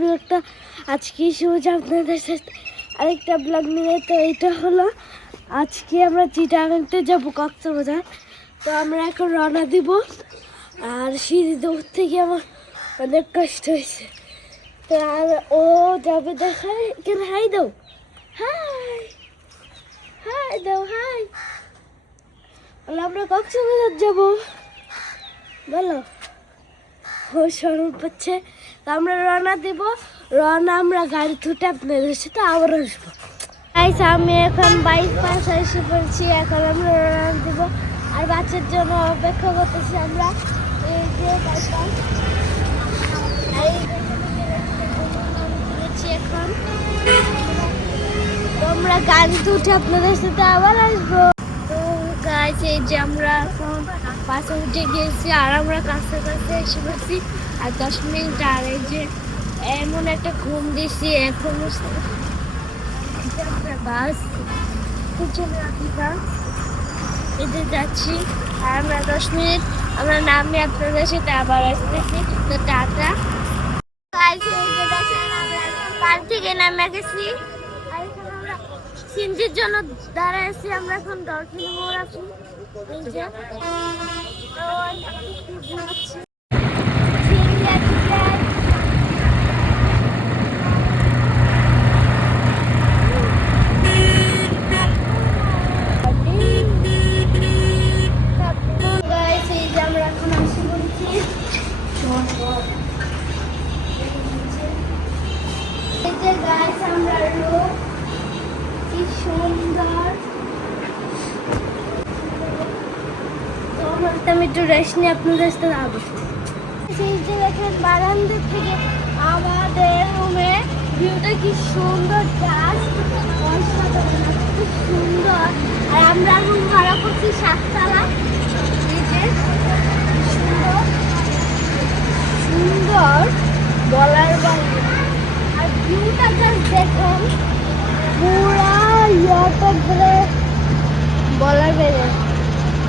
ব্লগটা আজকে শুরু আপনাদের সাথে আরেকটা ব্লগ নিয়ে। তো এটা হলো আজকে আমরা চিটাগাংতে যাবো কক্সবাজার। তো আমরা এখন রওনা দিব। আর সিঁড়ি উঠতে গিয়ে আমার অনেক কষ্ট হয়েছে। তো আর ও যাবে দেখায় এখানে। হাই দাও, হাই হাই দাও, হাই। বলো আমরা কক্সবাজার যাবো, বলো। ও সরল পাচ্ছে। তো আমরা রওনা দিব। রওনা আমরা গাড়ি ছুটে আপনাদের সাথে আবার আসবো। আমি এখন বাইপাস এসে পড়ছি। এখন আমরা রওনা দিব আর বাচ্চার জন্য অপেক্ষা করতেছি আমরা। এই যে বাইপাস এখন তো আমরা গাড়িতে উঠে আপনাদের সাথে আবার আসবো। তো গাইস, এই যে আমরা এখন বাসে উঠে গিয়েছি আর আমরা কাছাকাছি এসে পড়ছি। আর 10 মিনিট আর এই যে এমন একটা ঘুম দিয়েছি এখন বাস এতে যাচ্ছি। আর আমরা 10 মিনিট আমরা নামে আপনাদের সাথে আবার আসতেছি। তো টাটা। বাড়ি থেকে নামে গেছি আর এখন আমরা সিনজির জন্য দাঁড়ায় আছি। আমরা এখন ডলফিন মোড় আছি। আমরা এখন আসি বলছি গাইস, আমরা লোক কি সুন্দর। তো আমি একটু রেস্ট নিয়ে আপনাদের সাথে যাবো। সেই যে দেখেন বারান্দা থেকে আমাদের রুমে ভিউটা কি সুন্দর, জাস্ট খুব সুন্দর। আর আমরা রুম ভাড়া করছি 7 তলা। এই যে সুন্দর সুন্দর বলার বাইরে। আর ভিউটা জাস্ট দেখুন, পুরা ইয়াটা ধরে বলার বাইরে।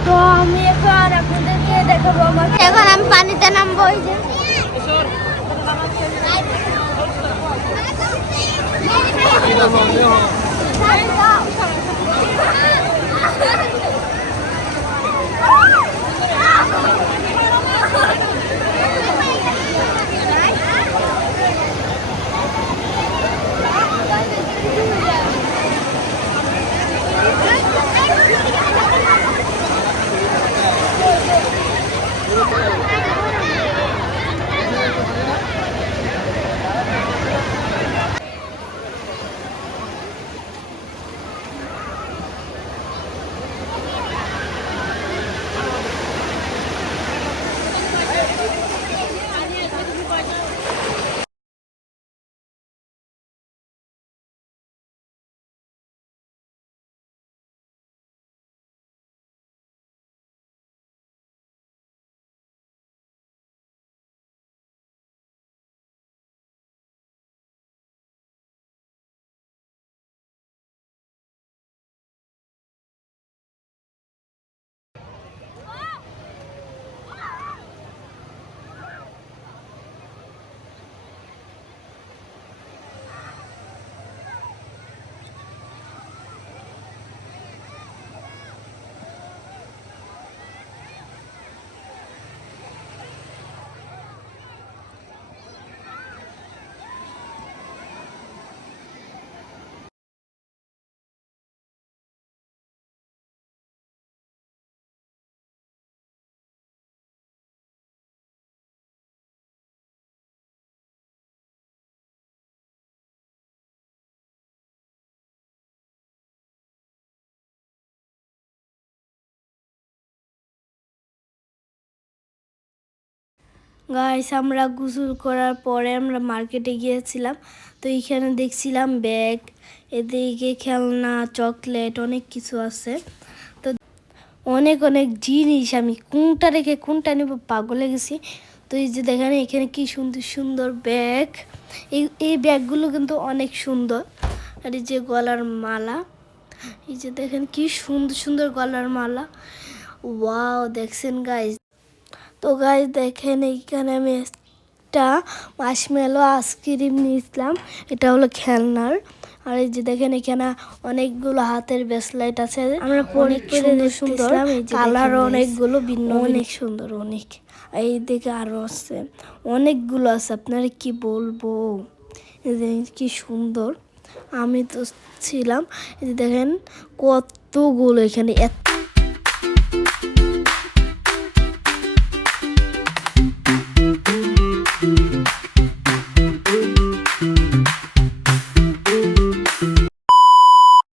তো আমি এখন আপনাদেরকে দেখাবো আমার। এখন আমি পানিতে নামবো। ওই যে গাইস, আমরা গোসল করার পরে আমরা মার্কেটে গিয়েছিলাম। তো এইখানে দেখছিলাম ব্যাগ, এদিকে খেলনা, চকলেট, অনেক কিছু আছে। তো অনেক অনেক জিনিস, আমি কোনটা রেখে কোনটা নেব পাগলে গেছি। তো এই যে দেখেন এখানে কি সুন্দর সুন্দর ব্যাগ। এই ব্যাগগুলো কিন্তু অনেক সুন্দর। আর এই যে গলার মালা, এই যে দেখেন কি সুন্দর সুন্দর গলার মালা। ওয়াও, দেখছেন গাইস? তো গাইস দেখেন এইখানে আমি একটা মাশমেলো আইসক্রিম নিয়েছিলাম, এটা হলো খেলনার। আর এই যে দেখেন এখানে অনেকগুলো হাতের ব্রেসলেট আছে, আমরা অনেক সুন্দর সুন্দর কালার, অনেকগুলো ভিন্ন, অনেক সুন্দর অনেক। এই দিকে আরো আছে, অনেকগুলো আছে, আপনারা কি বলবো, এই যে কি সুন্দর। আমি তো ছিলাম, এই যে দেখেন কতগুলো, এখানে এত